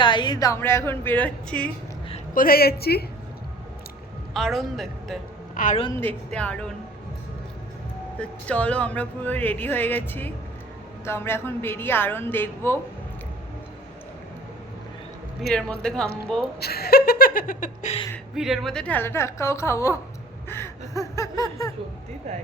Guys আমরা এখন বেরোচ্ছি। কোথায় যাচ্ছি? আরন দেখতে। আরন দেখতে আরন। তো চলো আমরা পুরো রেডি হয়ে গেছি। তো আমরা এখন বেরিয়ে আরন দেখব। ভিড়ের মধ্যে ঘামবো। ভিড়ের মধ্যে ঠেলা ঠাক্কাও খাব। সত্যি তাই।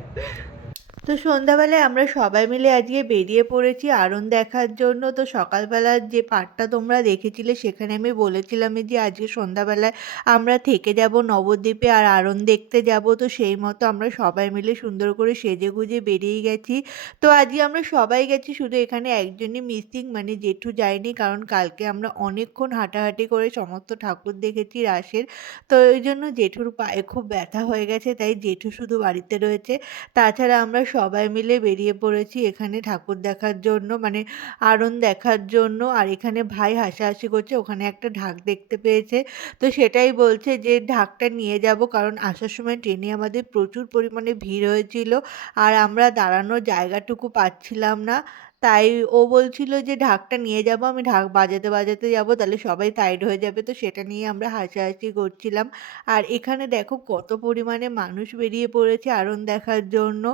তো সন্ধ্যাবেলায় আমরা সবাই মিলে আজকে বেরিয়ে পড়েছি আরন দেখার জন্য। তো সকালবেলার যে পার্টটা তোমরা দেখেছিলে সেখানে আমি বলেছিলাম যে আজকে সন্ধ্যাবেলায় আমরা থেকে যাব নবদ্বীপে আর আরন দেখতে যাব। তো সেই মতো আমরা সবাই মিলে সুন্দর করে সেজে গুজে বেরিয়ে গেছি। তো আজকে আমরা সবাই গেছি, শুধু এখানে একজনই মিসিং মানে জেঠু যায়নি, কারণ কালকে আমরা অনেকক্ষণ হাঁটাহাঁটি করে সমস্ত ঠাকুর দেখেছি রাসের। তো ওই জন্য জেঠুর পায়ে খুব ব্যথা হয়ে গেছে, তাই জেঠু শুধু বাড়িতে রয়েছে। তাছাড়া আমরা সবাই মিলে বেরিয়ে পড়েছি এখানে ঠাকুর দেখার জন্য মানে আরন দেখার জন্য। আর এখানে ভাই হাসাহাসি করছে, ওখানে একটা ঢাক দেখতে পেয়েছে। তো সেটাই বলছে যে ঢাকটা নিয়ে যাব, কারণ আসার সময় ট্রেনে আমাদের প্রচুর পরিমাণে ভিড় হয়েছিল। আর আমরা দাঁড়ানোর জায়গাটুকু পাচ্ছিলাম না। তাই ও বলছিল যে, ঢাকটা নিয়ে যাব, আমি ঢাক বাজাতে বাজাতে যাব, তাহলে সবাই সাইড হয়ে যাবে। তো সেটা নিয়ে আমরা হাসাহাসি করছিলাম। আর এখানে দেখো কত পরিমাণে মানুষ বেরিয়ে পড়েছে আরন দেখার জন্য।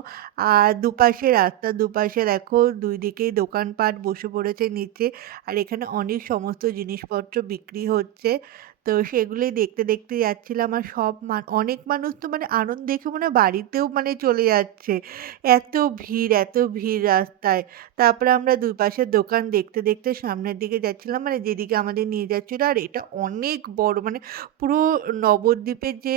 আর দুপাশে রাস্তা, দুপাশে দেখো দুই দিকেই দোকানপাট বসে পড়েছে নিচে। আর এখানে অনেক সমস্ত জিনিসপত্র বিক্রি হচ্ছে। তো সেগুলোই দেখতে দেখতে যাচ্ছিলাম। আর সব মান, অনেক মানুষ তো মানে আনন্দ দেখে মনে বাড়িতেও মানে চলে যাচ্ছে। এত ভিড় এত ভিড় রাস্তায়। তারপরে আমরা দুই পাশের দোকান দেখতে দেখতে সামনের দিকে যাচ্ছিলাম। মানে যেদিকে আমাদের নিয়ে যাচ্ছিল। আর এটা অনেক বড় মানে পুরো নবদ্বীপের যে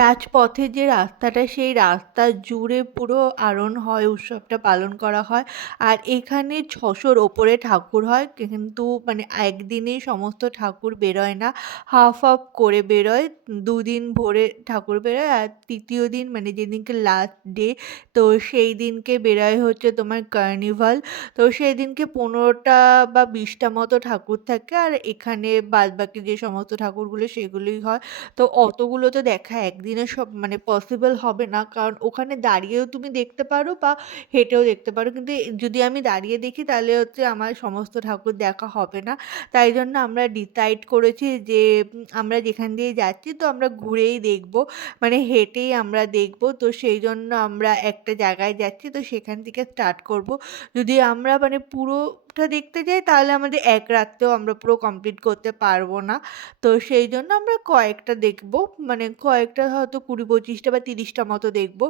রাজপথের যে রাস্তাটা, সেই রাস্তা জুড়ে পুরো আরণ হয়, উৎসবটা পালন করা হয়। আর এখানে ছশোর ওপরে ঠাকুর হয়। কিন্তু মানে একদিনেই সমস্ত ঠাকুর বেরোয় না। হাফ হাফ করে বেরোয়, দুদিন ভরে ঠাকুর বেরোয় আর তৃতীয় দিন মানে যেদিনকে লাস্ট ডে তো সেই দিনকে বেরোয় হচ্ছে তোমার কার্নিভাল তো সেই দিনকে পনেরোটা বা বিশটা মতো ঠাকুর থাকে আর এখানে বাদ বাকি যে সমস্ত ঠাকুরগুলো সেগুলোই হয়। তো অতগুলো তো দেখা একদিনে সব মানে পসিবল হবে না, কারণ ওখানে দাঁড়িয়েও তুমি দেখতে পারো বা হেঁটেও দেখতে পারো। কিন্তু যদি আমি দাঁড়িয়ে দেখি তাহলে হচ্ছে আমার সমস্ত ঠাকুর দেখা হবে না। তাই জন্য আমরা ডিসাইড করেছি যে আমরা যেখান দিয়ে যাচ্ছি, তো আমরা ঘুরেই দেখব মানে হেঁটেই আমরা দেখব। তো সেই জন্য আমরা একটা জায়গায় যাচ্ছি, তো সেখান থেকে স্টার্ট করব। যদি আমরা মানে পুরোটা দেখতে যাই, তাহলে আমাদের এক রাত্রেও আমরা পুরো কমপ্লিট করতে পারব না। তো সেই জন্য আমরা কয়েকটা দেখব মানে কয়েকটা হয়তো কুড়ি পঁচিশটা বা তিরিশটা মতো দেখব।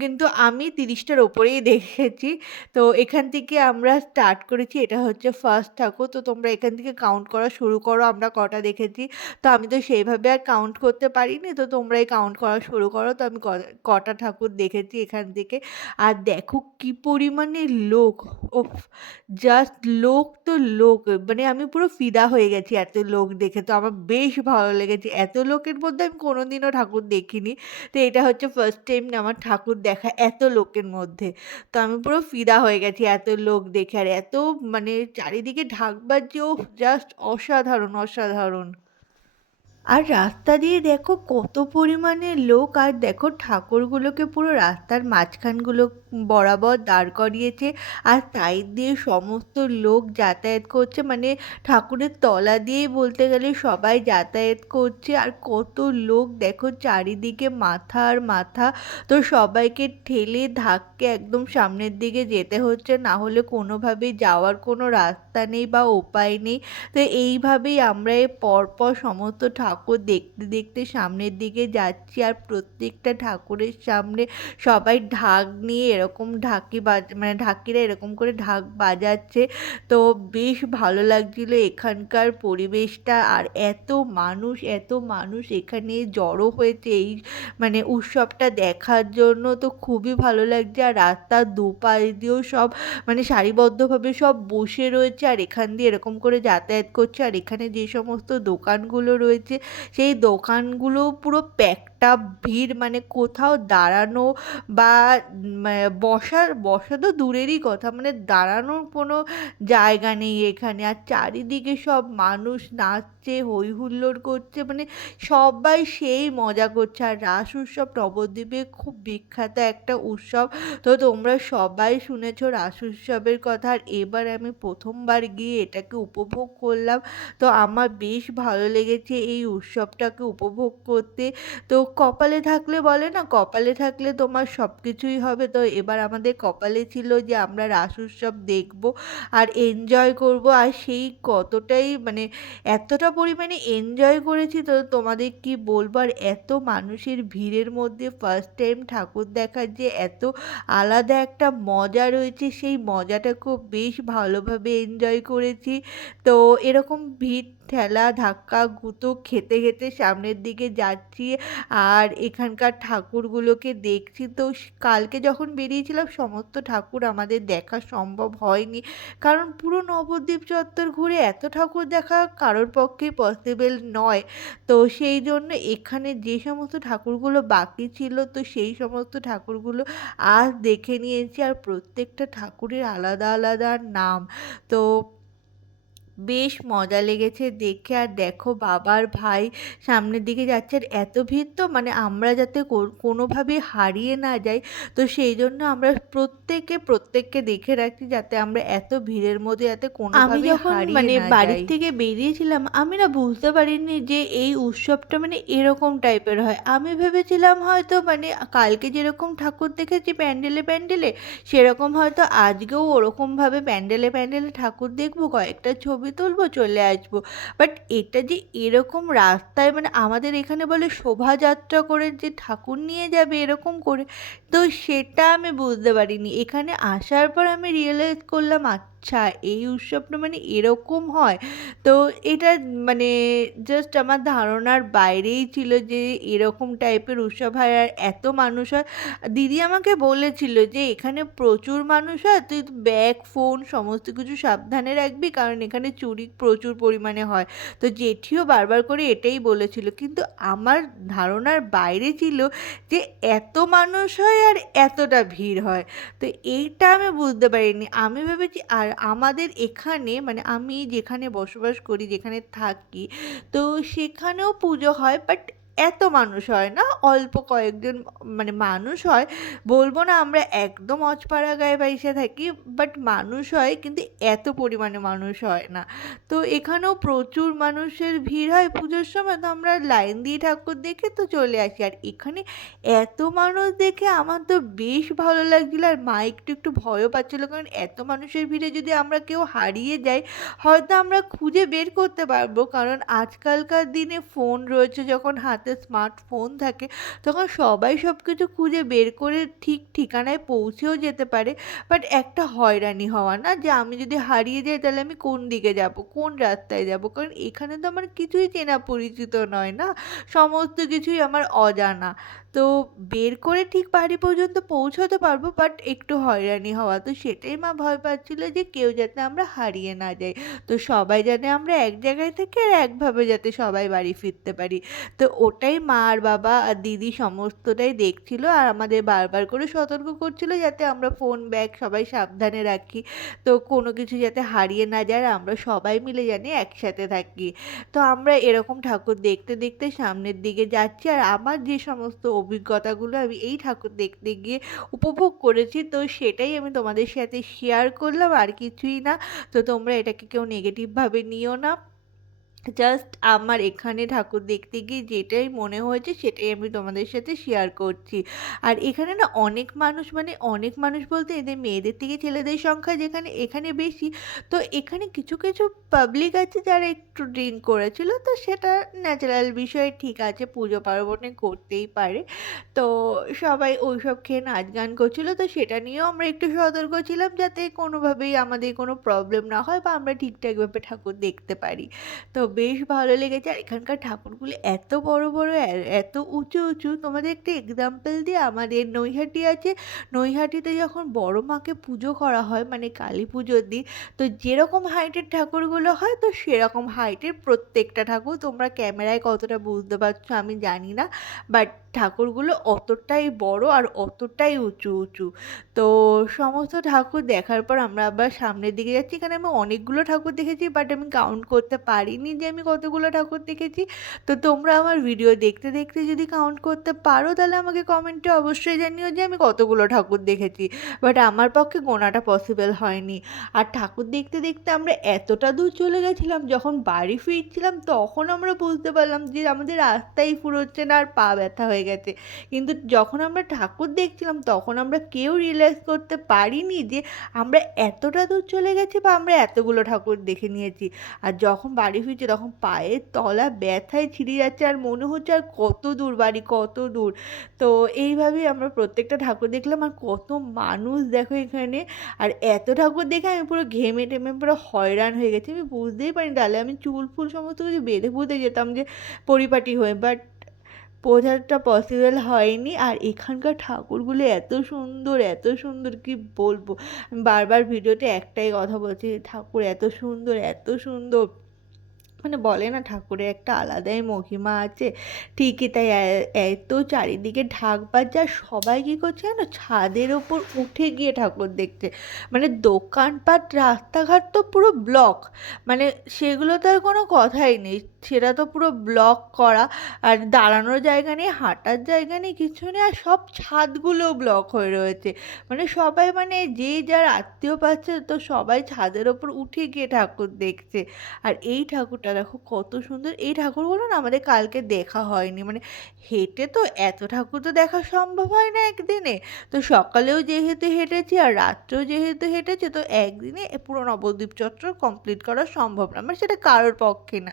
কিন্তু আমি তিরিশটার ওপরেই দেখেছি। তো এখান থেকে আমরা স্টার্ট করেছি, এটা হচ্ছে ফার্স্ট ঠাকুর। তো তোমরা এখান থেকে কাউন্ট করা শুরু করো, আমরা কটা দেখেছি। তো আমি তো সেইভাবে আর কাউন্ট করতে পারিনি, তো তোমরাই কাউন্ট করা শুরু করো। তো আমি কটা ঠাকুর দেখেছি এখান থেকে। আর দেখো কি পরিমাণে লোক ও জাস্ট লোক তো লোক মানে আমি পুরো ফিদা হয়ে গেছি এত লোক দেখে। তো আমার বেশ ভালো লেগেছে। এত লোকের মধ্যে আমি কোনোদিনও ঠাকুর দেখিনি। তো এটা হচ্ছে ফার্স্ট টাইম আমার ঠাকুর দেখা এত লোকের মধ্যে। তো আমি পুরো ফিদা হয়ে গেছি এত লোক দেখে। আর এত মানে চারিদিকে ঢাকবার যে জাস্ট অসাধারণ অসাধারণ। আর রাস্তা দিয়ে দেখো কত পরিমাণে লোক, আর দেখো ঠাকুরগুলোকে পুরো রাস্তার মাঝখানগুলো বরাবর দাঁড় করিয়েছে, আর সাইড দিয়ে সমস্ত লোক যাতায়াত করছে। মানে ঠাকুরের তলা দিয়েই বলতে গেলে সবাই যাতায়াত করছে, আর কত লোক দেখো চারিদিকে মাথা আর মাথা। তো সবাইকে ঠেলে ধাক্কে একদম সামনের দিকে যেতে হচ্ছে না হলে কোনোভাবেই যাওয়ার কোনো রাস্তা নেই বা উপায় নেই। তো এইভাবেই আমরা পরপর সমস্ত ঠাকুর দেখতে দেখতে সামনের দিকে যাচ্ছি আর প্রত্যেকটা ঠাকুরের সামনে সবাই ঢাক নিয়ে এরকম ঢাকি বাজ মানে ঢাকিরা এরকম করে ঢাক বাজাচ্ছে। তো বেশ ভালো লাগছিল এখানকার পরিবেশটা আর এত মানুষ এত মানুষ এখানে জড়ো হয়েছে এই মানে উৎসবটা দেখার জন্য। তো খুবই ভালো লাগছে আর রাস্তার দুপাশ দিয়েও সব মানে সারিবদ্ধভাবে সব বসে রয়েছে আর এখান দিয়ে এরকম করে যাতায়াত করছে। আর এখানে যে সমস্ত দোকানগুলো রয়েছে সেই দোকানগুলো পুরো প্যাকড একটা ভিড় মানে কোথাও দাঁড়ানো বা বসার, বসা তো দূরেরই কথা মানে দাঁড়ানোর কোনো জায়গা নেই এখানে। আর চারিদিকে সব মানুষ নাচছে হই হুল্লোড় করছে মানে সবাই সেই মজা করছে। আর রাস উৎসব নবদ্বীপে খুব বিখ্যাত একটা উৎসব। তো তোমরা সবাই শুনেছো রাস উৎসবের কথা। আর এবার আমি প্রথমবার গিয়ে এটাকে উপভোগ করলাম। তো আমার বেশ ভালো লেগেছে এই উৎসবটাকে উপভোগ করতে। তো কপালে থাকলে বলে না, কপালে থাকলে তোমার সব কিছুই হবে। তো এবার আমাদের কপালে ছিল যে আমরা রাস উৎসব দেখব আর এনজয় করব। আর সেই কতটাই মানে এতটা পরিমাণে এনজয় করেছি তো তোমাদের কি বলব? আর এত মানুষের ভিড়ের মধ্যে ফার্স্ট টাইম ঠাকুর দেখার যে এত আলাদা একটা মজা রয়েছে, সেই মজাটা খুব বেশ ভালোভাবে এনজয় করেছি। তো এরকম ভিড়, ঠেলা, ধাক্কা, গুঁতো, খেতে খেতে সামনের দিকে যাচ্ছি। আর এখানকার ঠাকুরগুলোকে দেখছি। তো কালকে যখন বেরিয়েছিলাম, সমস্ত ঠাকুর আমাদের দেখা সম্ভব হয়নি। কারণ পুরো নবদ্বীপ চত্বর ঘুরে এত ঠাকুর দেখা কারোর পক্ষে পসিবল নয়। তো সেই জন্য এখানে যে সমস্ত ঠাকুরগুলো বাকি ছিল, তো সেই সমস্ত ঠাকুরগুলো আজ দেখে নিয়েছি। আর প্রত্যেকটা ঠাকুরের আলাদা আলাদা নাম। তো বেশ মজা লেগেছে দেখে। আর দেখো বাবার ভাই সামনের দিকে যাচ্ছে আর এত ভিড় তো মানে আমরা যাতে কোনোভাবে হারিয়ে না যাই। তো সেই জন্য আমরা প্রত্যেকে প্রত্যেককে দেখে রাখছি যাতে আমরা এত ভিড়ের মধ্যে যাতে কোনো আমি যখন মানে বাড়ির থেকে বেরিয়েছিলাম আমি না বুঝতে পারিনি যে এই উৎসবটা মানে এরকম টাইপের হয়। আমি ভেবেছিলাম হয়তো মানে কালকে যেরকম ঠাকুর দেখেছি প্যান্ডেলে প্যান্ডেলে সেরকম হয়তো আজকেও ওরকমভাবে প্যান্ডেলে প্যান্ডেলে ঠাকুর দেখব। কয়েকটা ছবি তুলবো, চলে আসব। বাট এটা যে এরকম রাস্তায় মানে আমাদের এখানে বলে শোভাযাত্রা করে যে ঠাকুর নিয়ে যাবে এরকম করে তো সেটা আমি বুঝতে পারিনি। এখানে আসার পর আমি রিয়েলাইজ করলাম আচ্ছা এই উৎসবটা মানে এরকম হয়। তো এটা মানে জাস্ট আমার ধারণার বাইরেই ছিল যে এরকম টাইপের উৎসব হয় আর এত মানুষ হয়। দিদি আমাকে বলেছিল যে এখানে প্রচুর মানুষ হয়, তুই ব্যাগ ফোন সমস্ত কিছু সাবধানে রাখবি কারণ এখানে চুরি প্রচুর পরিমাণে হয়। তো জেঠিও বারবার করে এটাই বলেছিল। কিন্তু আমার ধারণার বাইরে ছিল যে এত মানুষ হয় আর এতটা ভিড় হয়। তো এইটা আমি বুঝতে পারিনি। আমি ভেবেছি আর আমাদের এখানে মানে আমি যেখানে বসবাস করি, যেখানে থাকি, তো সেখানেও পুজো হয় বাট এত মানুষ হয় না, অল্প কয়েকজন মানে মানুষ হয়। বলব না আমরা একদম অজপাড়া গায়ে বাইসে থাকি বাট মানুষ হয় কিন্তু এত পরিমাণে মানুষ হয় না। তো এখানেও প্রচুর মানুষের ভিড় হয় পুজোর সময়, তো আমরা লাইন দিয়ে ঠাকুর দেখে তো চলে আসি। আর এখানে এত মানুষ দেখে আমার তো বেশ ভালো লাগছিল, আর মা একটু একটু ভয়ও পাচ্ছিলো, কারণ এত মানুষের ভিড়ে যদি আমরা কেউ হারিয়ে যাই, হয়তো আমরা খুঁজে বের করতে পারব। কারণ আজকালকার দিনে ফোন রয়েছে যখন হাতে স্মার্টফোন থাকে, তখন সবাই সব কিছু খুঁজে বের করে ঠিক ঠিকানায় পৌঁছেও যেতে পারে। বাট একটা হয়রানি হওয়া না যে আমি যদি হারিয়ে যাই তাহলে আমি কোন দিকে যাব, কোন রাস্তায় যাব? কারণ এখানে তো আমার কিছুই চেনা পরিচিত নয় না, সমস্ত কিছুই আমার অজানা। তো বের করে ঠিক বাড়ি পর্যন্ত পৌঁছাতে পারব বাট একটু হয়রানি হওয়া। তো সেটাই মা ভয় পাচ্ছিল যে কেউ যাতে আমরা হারিয়ে না যাই। তো সবাই জানে আমরা এক জায়গায় থেকে আর একভাবে যাতে সবাই বাড়ি ফিরতে পারি। তো ওটাই মা আর বাবা আর দিদি সমস্তটাই দেখছিল আর আমাদের বারবার করে সতর্ক করছিল যাতে আমরা ফোন ব্যাগ সবাই সাবধানে রাখি। তো কোনো কিছু যাতে হারিয়ে না যায় আমরা সবাই মিলে জানি একসাথে থাকি। তো আমরা এরকম ঠাকুর দেখতে দেখতে সামনের দিকে যাচ্ছি আর আমার যে সমস্ত অভিজ্ঞতাগুলো আমি এই ঠাকুর দেখতে গিয়ে উপভোগ করেছি, তো সেটাই আমি তোমাদের সাথে শেয়ার করলাম, আর কিছুই না। তো তোমরা এটাকে কেউ নেগেটিভভাবে নিও না। জাস্ট আমার এখানে ঠাকুর দেখতে গিয়ে যেটাই মনে হয়েছে, সেটাই আমি তোমাদের সাথে শেয়ার করছি। আর এখানে না অনেক মানুষ মানে অনেক মানুষ বলতে এদের মেয়েদের থেকে ছেলেদের সংখ্যা যেখানে, এখানে বেশি। তো এখানে কিছু কিছু পাবলিক আছে যারা একটু ড্রিঙ্ক করেছিল, তো সেটা ন্যাচারাল বিষয়, ঠিক আছে, পুজো পার্বণে করতেই পারে। তো সবাই ওইসব খেয়ে নাচ গান করছিল, তো সেটা নিয়েও আমরা একটু সতর্ক ছিলাম যাতে কোনোভাবেই আমাদের কোনো প্রবলেম না হয় বা আমরা ঠিকঠাকভাবে ঠাকুর দেখতে পারি। তো বেশ ভালো লেগেছে। আর এখানকার ঠাকুরগুলো এত বড় বড় এত উঁচু উঁচু। তোমাদের একটা এক্সাম্পল দিয়ে আমাদের নৈহাটি আছে। নৈহাটিতে যখন বড় মাকে পুজো করা হয় মানে কালী পুজোর দিন, তো যেরকম হাইটের ঠাকুরগুলো হয়, তো সেরকম হাইটের প্রত্যেকটা ঠাকুর। তোমরা ক্যামেরায় কতটা বুঝতে পারছ আমি জানি না বাট ঠাকুরগুলো অতটাই বড় আর অতটাই উঁচু উঁচু। তো সমস্ত ঠাকুর দেখার পর আমরা আবার সামনের দিকে যাচ্ছি। এখানে আমি অনেকগুলো ঠাকুর দেখেছি বাট আমি কাউন্ট করতে পারিনি যে আমি কতগুলো ঠাকুর দেখেছি। তো তোমরা আমার ভিডিও দেখতে দেখতে যদি কাউন্ট করতে পারো, তাহলে আমাকে কমেন্টে অবশ্যই জানিও যে আমি কতগুলো ঠাকুর দেখেছি। বাট আমার পক্ষে গোনাটা পসিবল হয়নি। আর ঠাকুর দেখতে দেখতে আমরা এতটা দূর চলে গেছিলাম, যখন বাড়ি ফিরছিলাম, তখন আমরা বুঝতে পারলাম যে আমাদের রাস্তাই ফুরোচ্ছে না আর পা ব্যথা হয়ে গেছে। কিন্তু যখন আমরা ঠাকুর দেখছিলাম, তখন আমরা কেউ রিয়েলাইজ করতে পারিনি যে আমরা এতটা দূর চলে গেছি বা আমরা এতগুলো ঠাকুর দেখে নিয়েছি। আর যখন বাড়ি ফিরছি তখন পায়ের তলা ব্যথায় ছিঁড়ে যাচ্ছে আর মনে হচ্ছে আর কত দূর বাড়ি, কত দূর। তো এইভাবেই আমরা প্রত্যেকটা ঠাকুর দেখলাম আর কত মানুষ দেখো এখানে। আর এত ঠাকুর দেখে আমি পুরো ঘেমে টেমে পুরো হয়রান হয়ে গেছি। আমি বুঝতেই পারিনি। তাহলে আমি চুল, ফুল সমস্ত কিছু বেঁধে বুঝতে যেতাম যে পরিপাটি হয়ে। বাট বোঝাটা পসিবল হয়নি। আর এখানকার ঠাকুরগুলো এত সুন্দর এত সুন্দর, কি বলব? বারবার ভিডিওতে একটাই কথা বলছি, ঠাকুর এত সুন্দর এত সুন্দর। মানে বলে না, ঠাকুরের একটা আলাদাই মহিমা আছে। ঠিকই তাই এত চারিদিকে ঢাক বাজছে, আর সবাই কী করছে জানো? ছাদের ওপর উঠে গিয়ে ঠাকুর দেখছে। মানে দোকানপাট, রাস্তাঘাট তো পুরো ব্লক মানে সেগুলো তো আর কোনো কথাই নেই। সেটা তো পুরো ব্লক করা আর দাঁড়ানোর জায়গা নেই, হাঁটার জায়গা নেই, কিছু নেই, আর সব ছাদগুলোও ব্লক হয়ে রয়েছে। মানে সবাই মানে যে যার আত্মীয় পাচ্ছে তো সবাই ছাদের ওপর উঠে গিয়ে ঠাকুর দেখছে। আর এই ঠাকুরটা দেখো কত সুন্দর, এই ঠাকুরগুলো না আমাদের কালকে দেখা হয়নি। মানে হেঁটে তো এত ঠাকুর তো দেখা সম্ভব হয় না একদিনে। তো সকালেও যেহেতু হেঁটেছি আর রাত্রেও যেহেতু হেঁটেছি, তো একদিনে পুরো নবদ্বীপ চত্বর কমপ্লিট করা সম্ভব না। মানে সেটা কারোর পক্ষে না।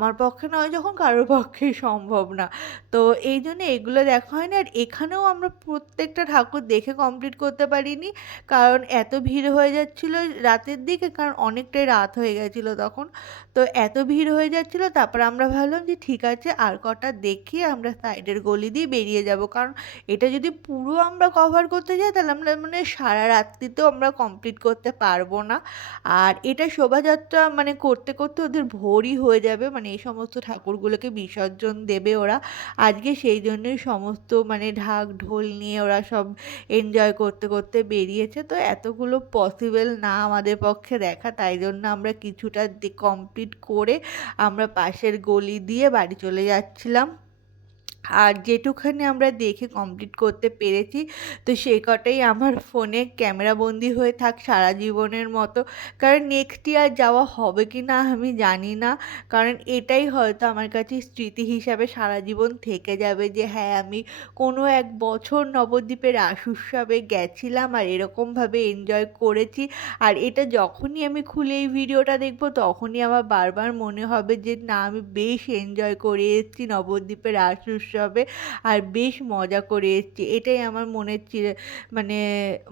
আমার পক্ষে নয়, যখন কারোর পক্ষেই সম্ভব না। তো এই জন্য এগুলো দেখা হয়নি আর এখানেও আমরা প্রত্যেকটা ঠাকুর দেখে কমপ্লিট করতে পারিনি। কারণ এত ভিড় হয়ে যাচ্ছিল রাতের দিকে, কারণ অনেকটাই রাত হয়ে গেছিল তখন। তো এত ভিড় হয়ে যাচ্ছিল, তারপর আমরা ভাবলাম যে ঠিক আছে, আর কটা দেখে আমরা সাইডের গলি দিয়ে বেরিয়ে যাব। কারণ এটা যদি পুরো আমরা কভার করতে যাই, তাহলে আমরা মানে সারা রাত্রিতেও আমরা কমপ্লিট করতে পারব না। আর এটা শোভাযাত্রা মানে করতে করতে ওদের ভোরই হয়ে যাবে মানে এই সমস্ত ঠাকুরগুলোকে বিসর্জন দেবে ওরা। আজকে সেই জন্যই সমস্ত মানে ঢাক, ঢোল নিয়ে ওরা সব এনজয় করতে করতে বেরিয়েছে। তো এতগুলো পসিবল না আমাদের পক্ষে দেখা, তাই জন্য আমরা কিছুটা কমপ্লিট করে আমরা পাশের গলি দিয়ে বাড়ি চলে যাচ্ছিলাম। আর যেটুখানি আমরা দেখে কমপ্লিট করতে পেরেছি, তো সেই কটাই আমার ফোনে ক্যামেরাবন্দি হয়ে থাক সারা জীবনের মতো। কারণ নেক্সট ইয়ার যাওয়া হবে কি না আমি জানি না। কারণ এটাই হয়তো আমার কাছে স্মৃতি হিসাবে সারা জীবন থেকে যাবে যে হ্যাঁ আমি কোনো এক বছর নবদ্বীপের রাস উৎসবে গেছিলাম আর এরকমভাবে এনজয় করেছি। আর এটা যখনই আমি খুলে এই ভিডিওটা দেখব, তখনই আমার বারবার মনে হবে যে না, আমি বেশ এনজয় করে এসেছি নবদ্বীপের রাস উৎসবে আর বেশ মজা করে এসেছি। এটাই আমার মনের চির মানে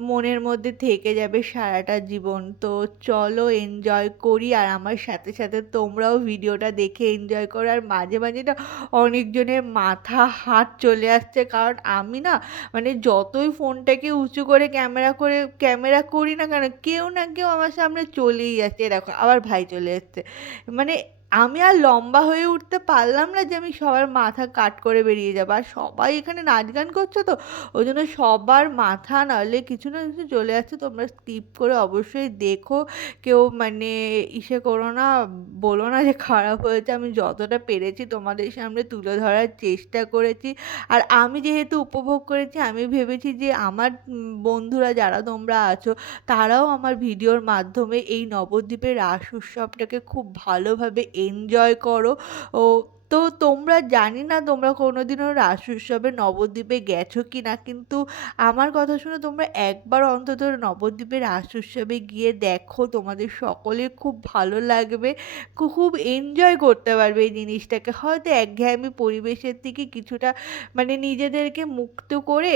মনের মধ্যে থেকে যাবে সারাটা জীবন। তো চলো এনজয় করি। আর আমার সাথে সাথে তোমরাও ভিডিওটা দেখে এনজয় করো। আর মাঝে মাঝে না অনেকজনের মাথা, হাত চলে আসছে। কারণ আমি না মানে যতই ফোনটাকে উঁচু করে ক্যামেরা করে, ক্যামেরা করি না কেন, কেউ না কেউ আমার সামনে চলেই যাচ্ছে। দেখো, আবার ভাই চলে এসছে। মানে আমি আর লম্বা হয়ে উঠতে পারলাম না যে আমি সবার মাথা কাট করে বেরিয়ে যাব। আর সবাই এখানে নাচ গান করছে তো, ওই জন্য সবার মাথা নাহলে কিছু না কিছু চলে আসছে তোমরা স্কিপ করে অবশ্যই দেখো। কেউ মানে ইসে করো না, বলো না যে খারাপ হয়েছে। আমি যতটা পেরেছি তোমাদের সামনে তুলে ধরার চেষ্টা করেছি। আর আমি যেহেতু উপভোগ করেছি, আমি ভেবেছি যে আমার বন্ধুরা যারা তোমরা আছো, তারাও আমার ভিডিওর মাধ্যমে এই নবদ্বীপের রাস উৎসবটাকে খুব ভালোভাবে এনজয় করো। ও তো তোমরা জানি না তোমরা কোনোদিনও রাস উৎসবে নবদ্বীপে গেছো কি না কিন্তু আমার কথা শুনে তোমরা একবার অন্তত নবদ্বীপে রাস উৎসবে গিয়ে দেখো, তোমাদের সকলের খুব ভালো লাগবে খুব এনজয় করতে পারবে এই জিনিসটাকে। হয়তো একঘেয়েমি পরিবেশের থেকে কিছুটা মানে নিজেদেরকে মুক্ত করে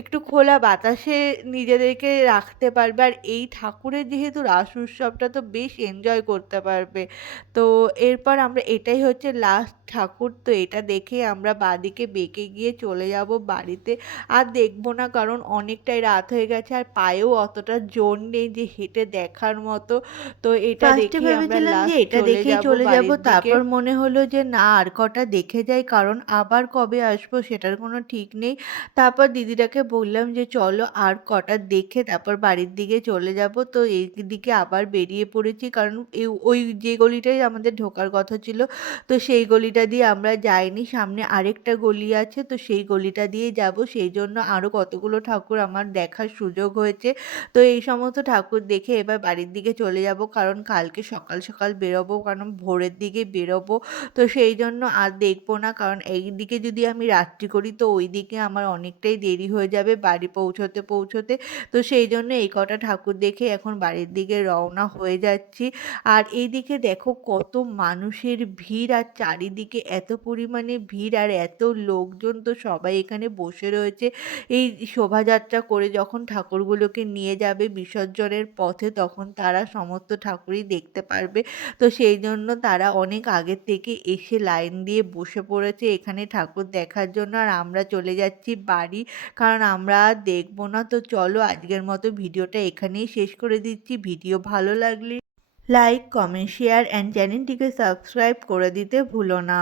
একটু খোলা বাতাসে নিজেদেরকে রাখতে পারবে, আর এই ঠাকুরের যেহেতু রাস উৎসবটা তো বেশ এনজয় করতে পারবে। তো এরপর আমরা এটাই হচ্ছে লাস্ট ঠাকুর তো এটা দেখে আমরা বাদিকে বেঁকে গিয়ে চলে যাব বাড়িতে। আর দেখব না কারণ অনেকটাই রাত হয়ে গেছে আর পায়েও অতটা জোর নেই যে হেঁটে দেখার মতো। তো এটা দেখে আমরা লাস্ট এটা চলে দেখেই যাব চলে যাব তারপর মনে হলো যে না আর কটা দেখে যাই কারণ আবার কবে আসব সেটার কোনো ঠিক নেই। তারপর দিদিটাকে বললাম যে চলো আর কটা দেখে তারপর বাড়ির দিকে চলে যাব। তো এই দিকে আবার বেরিয়ে পড়েছি কারণ এই ওই যে গলিটাই আমাদের ঢোকার কথা ছিল তো সেই গলিটা দিয়ে আমরা যাইনি, সামনে আরেকটা গলি আছে, তো সেই গলিটা দিয়ে যাব। সেই জন্য আরও কতগুলো ঠাকুর আমার দেখার সুযোগ হয়েছে। তো এই সমস্ত ঠাকুর দেখে এবার বাড়ির দিকে চলে যাব, কারণ কালকে সকাল সকাল বেরোবো, কারণ ভোরের দিকে বেরোবো। তো সেই জন্য আর দেখব না, কারণ এই দিকে যদি আমি রাত্রি করি, তো ওই দিকে আমার অনেকটাই দেরি হয়ে যাবে বাড়ি পৌঁছতে পৌঁছতে। তো সেই জন্য এই কটা ঠাকুর দেখে এখন বাড়ির দিকে রওনা হয়ে যাচ্ছি। আর এইদিকে দেখো কত মানুষের ভিড়, আর চারিদিকে এত পরিমাণে ভিড় আর এত লোকজন তো সবাই এখানে বসে রয়েছে। এই শোভাযাত্রা করে যখন ঠাকুরগুলোকে নিয়ে যাবে বিসর্জনের পথে তখন তারা সমস্ত ঠাকুরই দেখতে পারবে। তো সেই জন্য তারা অনেক আগের থেকে এসে লাইন দিয়ে বসে পড়েছে এখানে ঠাকুর দেখার জন্য। আর আমরা চলে যাচ্ছি বাড়ি, কারণ আমরা আর দেখব না। তো চলো আজকের মতো ভিডিওটা এখানেই শেষ করে দিচ্ছি। ভিডিও ভালো লাগলে লাইক কমেন্ট শেয়ার অ্যান্ড চ্যানেলটিকে সাবস্ক্রাইব করে দিতে ভুলো না।